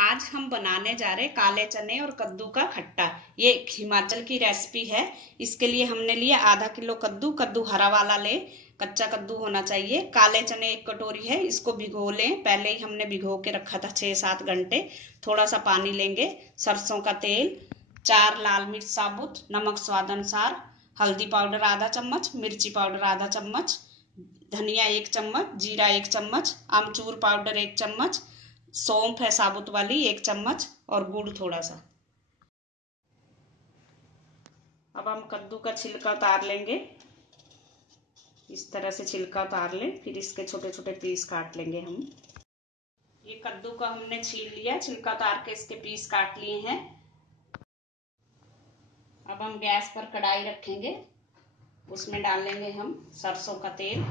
आज हम बनाने जा रहे काले चने और कद्दू का खट्टा। ये हिमाचल की रेसिपी है। इसके लिए हमने लिया आधा किलो कद्दू। कद्दू हरा वाला ले, कच्चा कद्दू होना चाहिए। काले चने 1 कटोरी है, इसको भिगो लें। पहले ही हमने भिगो के रखा था 6-7 घंटे। थोड़ा सा पानी लेंगे। सरसों का तेल, 4 लाल मिर्च साबुत, नमक स्वाद अनुसार, हल्दी पाउडर आधा चम्मच, मिर्ची पाउडर आधा चम्मच, धनिया 1 चम्मच, जीरा 1 चम्मच, आमचूर पाउडर 1 चम्मच, सौंफ है साबुत वाली 1 चम्मच और गुड़ थोड़ा सा। अब हम कद्दू का छिलका उतार लेंगे। इस तरह से छिलका उतार लें, फिर इसके छोटे छोटे पीस काट लेंगे हम। ये कद्दू का हमने छील लिया, छिलका उतार के इसके पीस काट लिए हैं। अब हम गैस पर कढ़ाई रखेंगे, उसमें डाल लेंगे हम सरसों का तेल।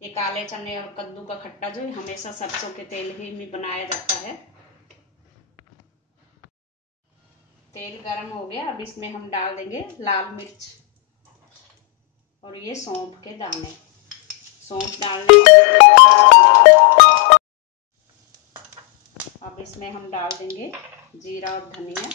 ये काले चने और कद्दू का खट्टा जो हमेशा सरसों के तेल ही में बनाया जाता है। तेल गरम हो गया, अब इसमें हम डाल देंगे लाल मिर्च और ये सौंफ के दाने। सौंफ डालने अब इसमें हम डाल देंगे जीरा और धनिया।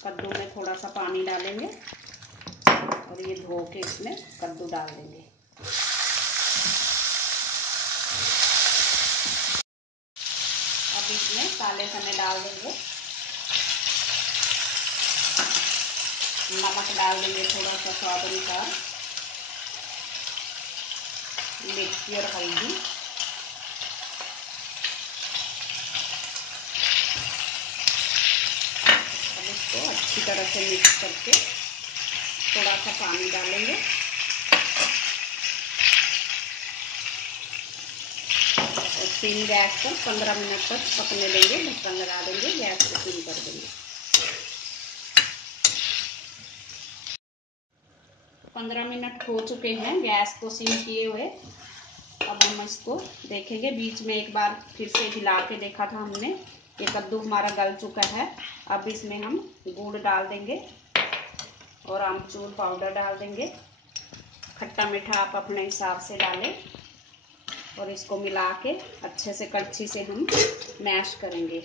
कद्दू में थोड़ा सा पानी डालेंगे और ये धो के इसमें कद्दू डाल देंगे। अब इसमें काले चने डाल देंगे, नमक डाल देंगे थोड़ा सा स्वाद अनुसार, मिर्ची और हल्दी, अब इसको अच्छी तरह से मिक्स करके थोड़ा सा पानी डालेंगे और सिम गैस पर 15 मिनट तक पकने देंगे। ढक्कन लगा देंगे, गैस को सिम कर देंगे। 15 मिनट हो चुके हैं गैस को सिम किए हुए। अब हम इसको देखेंगे, बीच में एक बार फिर से हिला के देखा था हमने। ये कद्दू हमारा गल चुका है। अब इसमें हम गुड़ डाल देंगे और आमचूर पाउडर डाल देंगे। खट्टा मीठा आप अपने हिसाब से डालें और इसको मिला के अच्छे से कड़छी से हम मैश करेंगे।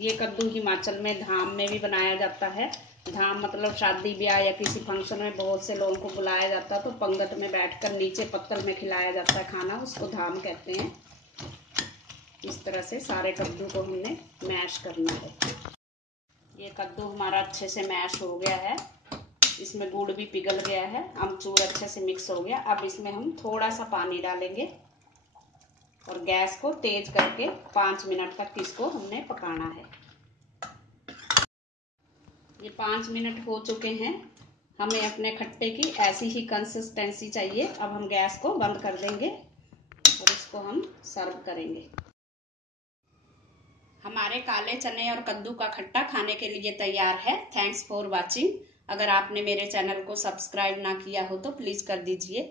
ये कद्दू हिमाचल में धाम में भी बनाया जाता है। धाम मतलब शादी ब्याह या किसी फंक्शन में बहुत से लोगों को बुलाया जाता है, तो पंगत में बैठकर नीचे पत्तल में खिलाया जाता है खाना, उसको धाम कहते हैं। इस तरह से सारे कद्दू को हमने मैश करना है। ये कद्दू हमारा अच्छे से मैश हो गया है, इसमें गुड़ भी पिघल गया है, अमचूर अच्छे से मिक्स हो गया। अब इसमें हम थोड़ा सा पानी डालेंगे और गैस को तेज करके 5 मिनट तक इसको हमने पकाना है। ये 5 मिनट हो चुके हैं। हमें अपने खट्टे की ऐसी ही कंसिस्टेंसी चाहिए। अब हम गैस को बंद कर देंगे और इसको हम सर्व करेंगे। हमारे काले चने और कद्दू का खट्टा खाने के लिए तैयार है। Thanks for watching. अगर आपने मेरे चैनल को सब्सक्राइब ना किया हो तो प्लीज कर दीजिए।